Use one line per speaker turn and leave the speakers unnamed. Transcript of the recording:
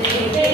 Thank you.